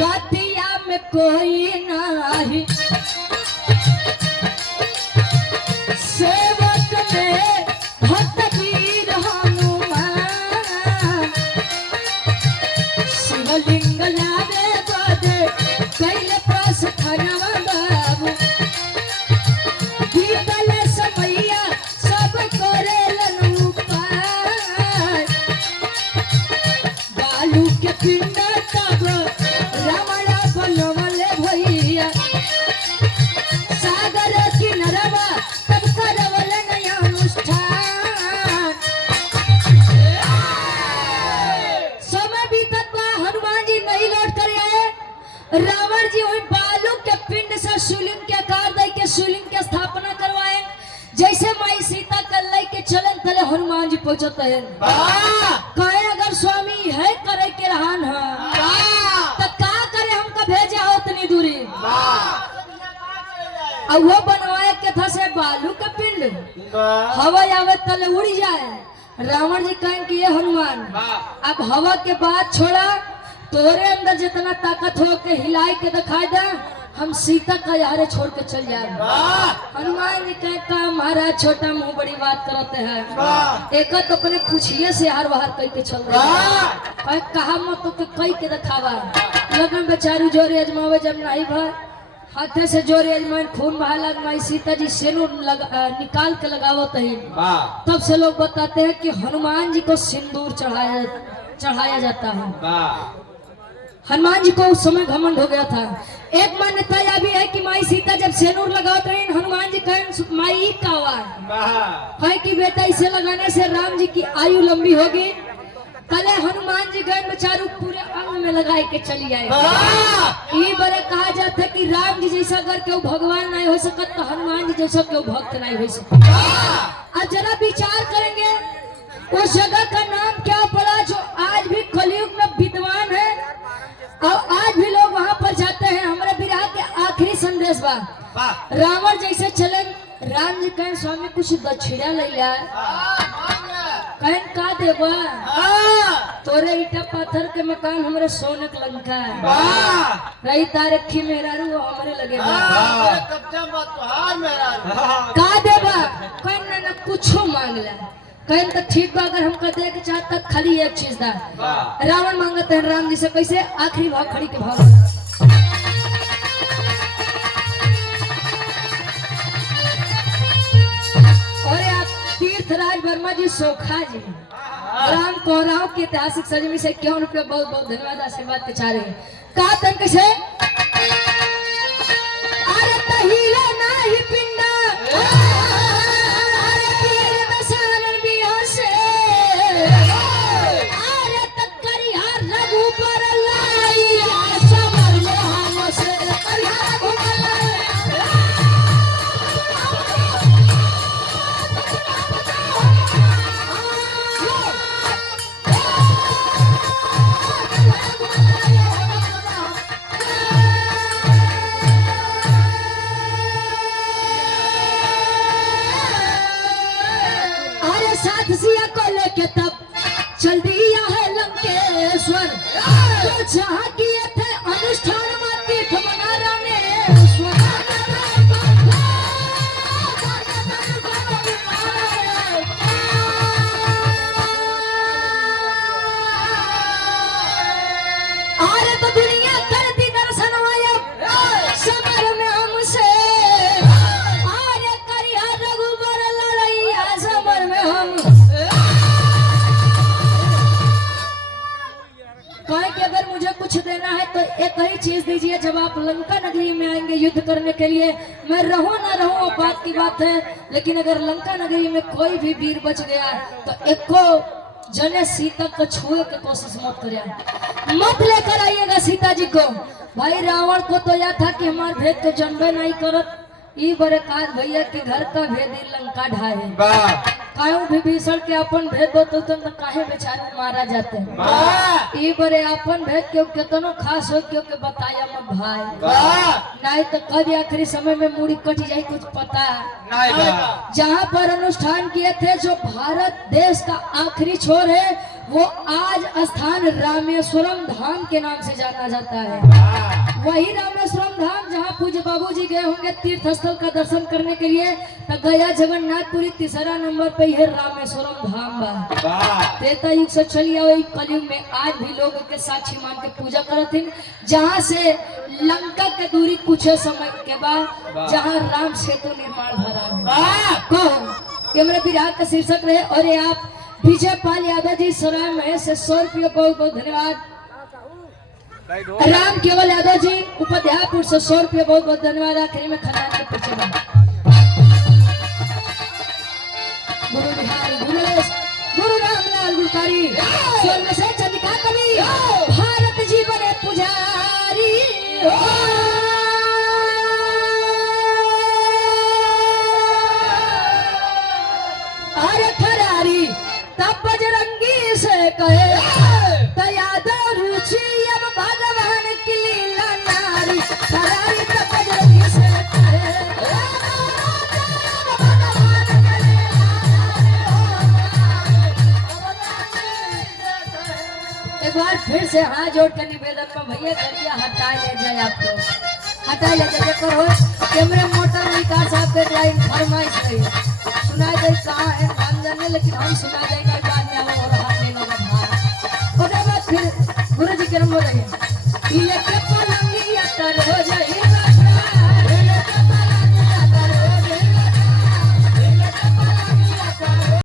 गतिया में कोई नहीं, सेवक में भक्त वीर हनुमान, शिवलिंग लागे बदे कैले प्रस्थानवा बाबू, बीतल समैया सब करेलन उपाय, बालू के पिंड तब रमणा बनवले भैया, सागर किनारवा तब करवल नया अनुष्ठान। समय बीतत बा, हनुमान जी नहीं लौट कर आए। रावण जी वही बालू के पिंड से शिवलिंग के आकार दे के शिवलिंग की स्थापना करवाए। जैसे माई सीता कल्लाई के चलन तले हनुमान जी पहुंचते हैं। कहे अगर स्वामी है करे के रहन है तो का करे, हमका भेजा हो उतनी दूरी। अब वो बनवाए के था से बालू के पिंड, हवा आवे तले उड़ी जाए। रावण जी कहें कि ये हनुमान अब हवा के बाद छोड़ा, तोरे अंदर जितना ताकत हो के हिलाई के दिखाई दे, हम सीता का यारे छोड़ के चल जाए। हनुमान जी कहे का महाराज छोटा मुंह बड़ी बात करते हैं, एक तो अपने पूछिए से हर बाहर कह के चल रहे हैं, कहा मत तो कह के दिखावा। लगन बेचारू जोरे अजमावे जब नहीं भाई, हाथे से जोरे अजमान खून बहा लगमाई, सीता जी सिंदूर निकाल के लगावत है। तब से लोग बताते हैं कि हनुमान जी को सिंदूर चढ़ाया जाता है। हनुमान जी को उस समय घमंड हो गया था। एक मान्यता यह भी है कि माई सीता जब सिंदूर लगावत रही, हनुमान जी कहें माई का आवाज है कि बेटा इसे लगाने से राम जी की आयु लंबी होगी। कले हनुमान जी गए बेचारू पूरे अंग में लगाए के चली आए। ये बड़े कहा जाता है कि राम जी जैसा अगर क्यों भगवान नहीं हो सकता तो हनुमान जी जैसा क्यों भक्त नहीं हो सकता। अब जरा विचार करेंगे उस जगह का नाम क्या पड़ा जो आज भी कलयुग में विद्वान है और आज भी लोग वहां पर जाते हैं। हमारे विराह के आखिरी संदेश बा, रावण जैसे चले, राम जी कहें स्वामी कुछ दक्षिणा ले लिया, कहें का देबा, तोरे ईटा पत्थर के मकान हमारे सोने के लंका है, रही तारखी मेहरारू वो हमारे लगे का देबा, कहें ना कुछ मांग ला, कहें तो ठीक बा, अगर हमका दे के चाहता खाली एक चीज था। रावण मांगते हैं राम जी से कैसे? आखिरी भाव खड़ी के भाव। और आप तीर्थराज वर्मा जी सोखा जी राम कोहराव की ऐतिहासिक सजमी से 51 रुपये बहुत बहुत धन्यवाद आशीर्वाद के चाह रहे हैं। कहा तंक से अरे तहीला नाही पिंडा आप लंका नगरी में आएंगे युद्ध करने के लिए, मैं रहूं ना रहूं वो बात की बात है, लेकिन अगर लंका नगरी में कोई भी वीर बच गया तो एको जने सीता को छुए की कोशिश मत करिए, मत लेकर आइएगा सीता जी को। भाई रावण को तो यह था कि हमारे भेद तो जन्मे नहीं करत, ई बड़े काज भैया के घर का भेद ही लंका ढाए। कायू विभीषण के अपन भेद दो तो काहे बेचारे मारा जाते हैं। ई बड़े अपन भेद के कितनो खास हो क्यों के बताया मत भाई, नहीं तो कभी आखिरी समय में मुड़ी कट जाए कुछ पता नहीं। जहाँ पर अनुष्ठान किए थे जो भारत देश का आखिरी छोर है वो आज स्थान रामेश्वरम धाम के नाम से जाना जाता है। वही रामेश्वरम धाम जहाँ पूज्य बाबूजी गए होंगे तीर्थ स्थल का दर्शन करने के लिए, तो गया जगन्नाथपुरी तीसरा नंबर पे यह रामेश्वरम धाम बा। त्रेता युग से चली आई कलयुग में आज भी लोग के साक्षी मान के पूजा करते हैं, जहाँ से लंका के दूरी कुछ समय के बाद जहाँ राम सेतु निर्माण भरा है। ये मेरे विराट का शीर्षक रहे। और ये आप विजय पाल यादव जी सराय में से 100 रुपये बहुत बहुत धन्यवाद। राम केवल यादव जी उपाध्यायपुर से 100 रुपये बहुत बहुत धन्यवाद। आखिरी में खदान के पीछे गुरु बिहारी गुरु रामलाल गुरकारी स्वर्ण से चंदिका कवि भारत जीवन पुजारी। अरे खरारी तब बजरंगी से कहे यादव रुचि अब भगवान की लीला नारी। खरारी तब बजरंगी से कहे एक बार फिर से हाथ जोड़ कर निवेदन में भैया गरिया हटा ले जाए, आपको हटा ले जाए करो कैमरे मोटर विकास साहब के लाइन फरमाइश रही सुना दे कहाँ है हम जाने, लेकिन हम सुना देंगे बाद में और हाथ नहीं लगा। फिर गुरु जी के नंबर रहे।